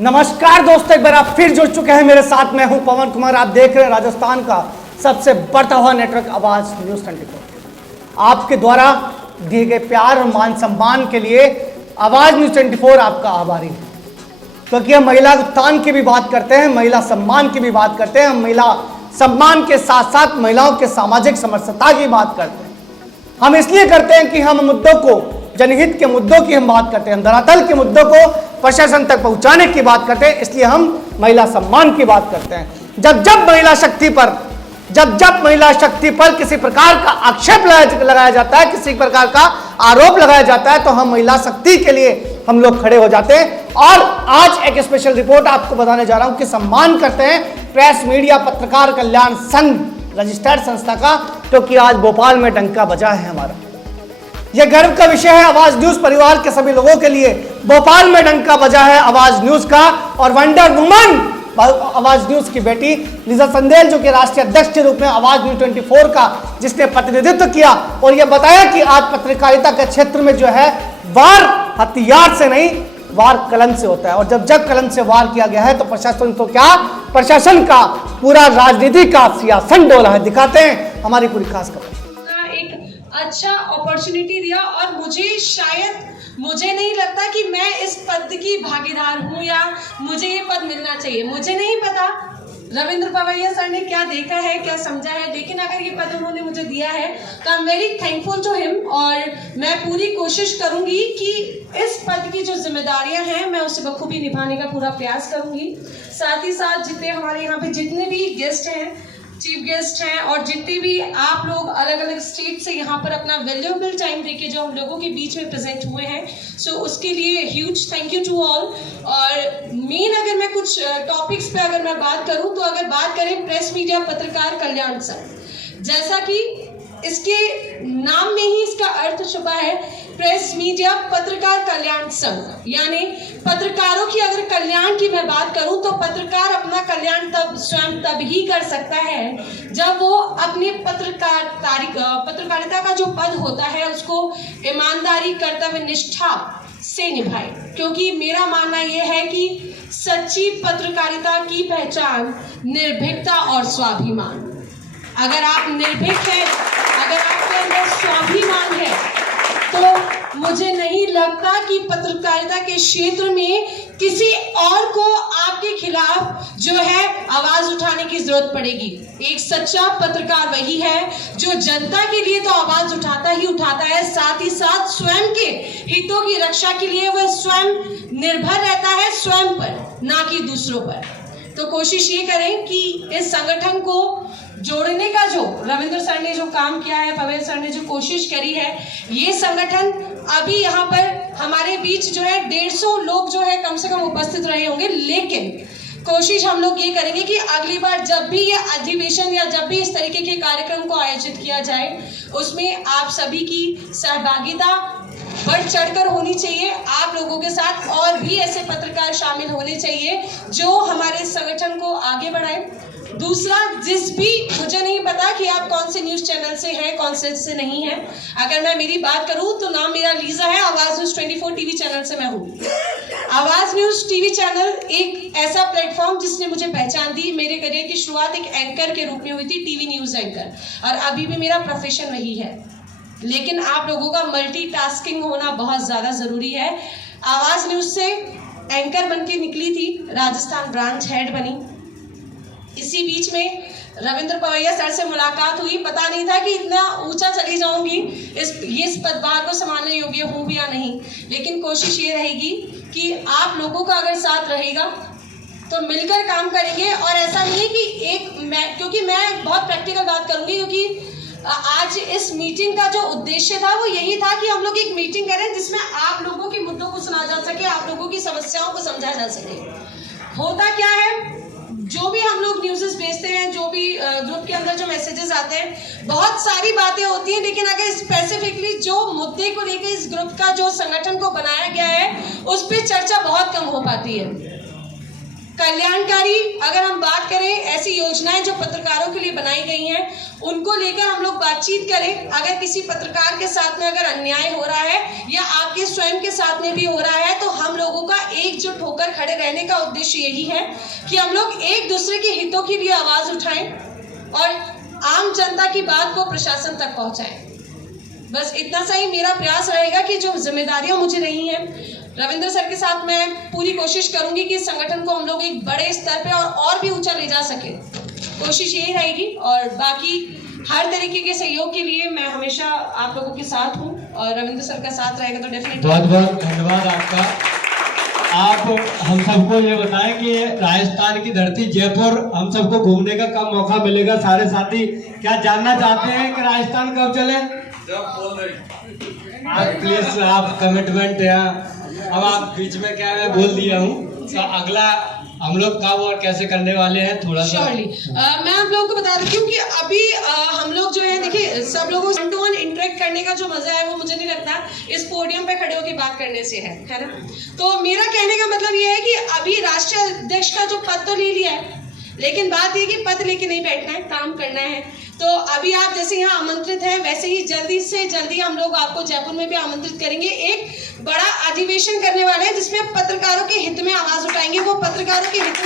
नमस्कार दोस्तों, एक बार आप फिर जुड़ चुके हैं मेरे साथ। मैं हूं पवन कुमार। आप देख रहे हैं राजस्थान का सबसे बढ़ता हुआ नेटवर्क आवाज न्यूज 24। आपके द्वारा दिए गए प्यार और मान सम्मान के लिए आवाज न्यूज 24 आपका आभारी है, क्योंकि हम महिला उत्थान की भी बात करते हैं, महिला सम्मान की भी बात करते हैं। हम महिला सम्मान के साथ साथ महिलाओं के सामाजिक समरसता की बात करते हैं। हम इसलिए करते हैं कि हम मुद्दों को, जनहित के मुद्दों की हम बात करते हैं, धरातल के मुद्दों को प्रशासन तक पहुंचाने की बात करते हैं। इसलिए हम महिला सम्मान की बात करते हैं। जब जब महिला शक्ति पर किसी प्रकार का आक्षेप लगाया जाता है, किसी प्रकार का आरोप लगाया जाता है, तो हम महिला शक्ति के लिए हम लोग खड़े हो जाते हैं। और आज एक स्पेशल रिपोर्ट आपको बताने जा रहा हूं कि सम्मान करते हैं प्रेस मीडिया पत्रकार कल्याण संघ रजिस्टर्ड संस्था का, क्योंकि आज भोपाल में डंका बजा है हमारा। यह गर्व का विषय है आवाज न्यूज परिवार के सभी लोगों के लिए। भोपाल में डंका बजा है आवाज न्यूज का, और वंडर वुमन आवाज न्यूज की बेटी लीजा संदेल, जो कि राष्ट्रीय अध्यक्ष के रूप में आवाज न्यूज 24 का जिसने प्रतिनिधित्व किया और यह बताया कि आज पत्रकारिता के क्षेत्र में जो है वार हथियार से नहीं, वार कलम से होता है। और जब जब कलम से वार किया गया है तो प्रशासन तो क्या, प्रशासन का पूरा राजनीति का सियासन डोला है। दिखाते हैं हमारी पूरी खास खबर। अच्छा अपॉर्चुनिटी दिया, और मुझे नहीं लगता कि मैं इस पद की भागीदार हूँ या मुझे ये पद मिलना चाहिए। मुझे नहीं पता रविंद्र पवैया सर ने क्या देखा है, क्या समझा है, लेकिन अगर ये पद उन्होंने मुझे दिया है तो I am very thankful to him. और मैं पूरी कोशिश करूंगी कि इस पद की जो जिम्मेदारियां हैं मैं उसे बखूबी निभाने का पूरा प्रयास करूंगी। साथ ही साथ जितने हमारे यहाँ पे जितने भी गेस्ट हैं, चीफ गेस्ट हैं, और जितने भी आप लोग अलग अलग स्टेट से यहाँ पर अपना वैल्यूएबल टाइम देके जो हम लोगों के बीच में प्रेजेंट हुए हैं, सो उसके लिए huge thank you to all. और मेन अगर मैं कुछ टॉपिक्स पे अगर मैं बात करूं, तो अगर बात करें प्रेस मीडिया पत्रकार कल्याण संघ, जैसा कि इसके नाम में ही इसका अर्थ छुपा है, प्रेस मीडिया पत्रकार कल्याण संघ, यानी पत्रकारों की अगर कल्याण की मैं बात करूं तो पत्रकार अपना कल्याण स्वयं तब ही कर सकता है जब वो अपने पत्रकारिता का जो पद होता है उसको ईमानदारी, कर्तव्य निष्ठा से निभाए। क्योंकि मेरा मानना यह है कि सच्ची पत्रकारिता की पहचान निर्भीकता और स्वाभिमान। अगर आप निर्भीक हैं, अगर आपके अंदर स्वाभिमान है, तो मुझे नहीं लगता कि पत्रकारिता के क्षेत्र में किसी और को आपके खिलाफ जो है आवाज उठाने की जरूरत पड़ेगी। एक सच्चा पत्रकार वही है जो जनता के लिए तो आवाज उठाता है, साथ ही साथ स्वयं के हितों की रक्षा के लिए वह स्वयं निर्भर रहता है, स्वयं पर, ना कि दूसरों पर। तो कोशिश ये करें कि इस संगठन को जोड़ने का जो रविंद्र सर ने जो काम किया है, पवेल सर ने जो कोशिश करी है, ये संगठन अभी यहाँ पर हमारे बीच जो है 150 लोग जो है कम से कम उपस्थित रहे होंगे। लेकिन कोशिश हम लोग ये करेंगे कि अगली बार जब भी ये अधिवेशन या जब भी इस तरीके के कार्यक्रम को आयोजित किया जाए, उसमें आप सभी की सहभागिता बढ़ चढ़कर होनी चाहिए। आप लोगों के साथ और भी ऐसे पत्रकार शामिल होने चाहिए जो हमारे संगठन को आगे बढ़ाए। दूसरा, मुझे नहीं पता कि आप कौन से न्यूज चैनल से हैं, कौन से नहीं हैं। अगर मैं मेरी बात करूं तो नाम मेरा लीजा है, आवाज न्यूज 24 टीवी चैनल से मैं हूं। आवाज न्यूज टीवी चैनल एक ऐसा प्लेटफॉर्म जिसने मुझे पहचान दी। मेरे करियर की शुरुआत एक एंकर के रूप में हुई थी, टीवी न्यूज एंकर, और अभी भी मेरा प्रोफेशन वही है। लेकिन आप लोगों का मल्टीटास्किंग होना बहुत ज्यादा जरूरी है। आवाज न्यूज से एंकर बन के निकली थी, राजस्थान ब्रांच हेड बनी। इसी बीच में रविंद्र पवैया सर से मुलाकात हुई। पता नहीं था कि इतना ऊंचा चली जाऊंगी, इस पदभार को संभालने योग्य हूं भी या नहीं। लेकिन कोशिश ये रहेगी कि आप लोगों का अगर साथ रहेगा तो मिलकर काम करेंगे। और ऐसा नहीं है कि क्योंकि मैं बहुत प्रैक्टिकल बात करूंगी, क्योंकि आज इस मीटिंग का जो उद्देश्य था वो यही था कि हम लोग एक मीटिंग करें जिसमें आप लोगों के मुद्दों को सुना जा सके, आप लोगों की समस्याओं को समझा जा सके। होता क्या है, जो भी हम लोग न्यूज़ेस भेजते हैं, जो भी ग्रुप के अंदर जो मैसेजेस आते हैं, बहुत सारी बातें होती हैं, लेकिन अगर स्पेसिफिकली जो मुद्दे को लेकर इस ग्रुप का जो संगठन को बनाया गया है उस पर चर्चा बहुत कम हो पाती है। कल्याणकारी अगर हम बात करें, ऐसी योजनाएं जो पत्रकारों के लिए बनाई गई हैं उनको लेकर हम लोग बातचीत करें। अगर किसी पत्रकार के साथ में अगर अन्याय हो रहा है या आपके स्वयं के साथ में भी हो रहा है, तो हम लोगों का एकजुट होकर खड़े रहने का उद्देश्य यही है कि हम लोग एक दूसरे के हितों के लिए आवाज उठाएं और आम जनता की बात को प्रशासन तक पहुंचाएं। बस इतना सा ही मेरा प्रयास रहेगा कि जो जिम्मेदारियां मुझे रही हैं, रविंद्र सर के साथ मैं पूरी कोशिश करूंगी कि इस संगठन को हम लोग एक बड़े स्तर पे और भी ऊंचा ले जा सके। कोशिश यही रहेगी और बाकी हर तरीके के सहयोग के लिए मैं हमेशा आप लोगों के साथ हूं और रविंद्र सर का साथ रहेगा तो डेफिनेटली। बहुत बहुत धन्यवाद आपका। आप हम सबको ये बताएं कि राजस्थान की धरती जयपुर, हम सबको घूमने का कब मौका मिलेगा? सारे साथी क्या जानना चाहते हैं कि राजस्थान कब चले? प्लीज आप कमिटमेंट है। अब आप बीच में क्या मैं बोल दिया हूँ, तो अगला हम लोग कब और कैसे करने वाले हैं थोड़ा सा श्योरली मैं आप लोगों को बता देती हूँ कि अभी हम लोग जो है, देखिए सब लोगों से 1-to-1 इंटरेक्ट करने का जो मजा है वो मुझे नहीं लगता इस पोडियम पे खड़े होकर बात करने से है ना। तो मेरा कहने का मतलब ये है कि अभी राष्ट्रीय अध्यक्ष का जो पद तो ले लिया है, लेकिन बात ये कि पद लेके नहीं बैठना है, काम करना है। तो अभी आप जैसे यहाँ आमंत्रित हैं, वैसे ही जल्दी से जल्दी हम लोग आपको जयपुर में भी आमंत्रित करेंगे। एक बड़ा अधिवेशन करने वाले हैं जिसमें पत्रकारों के हित में आवाज उठाएंगे। वो पत्रकारों के हित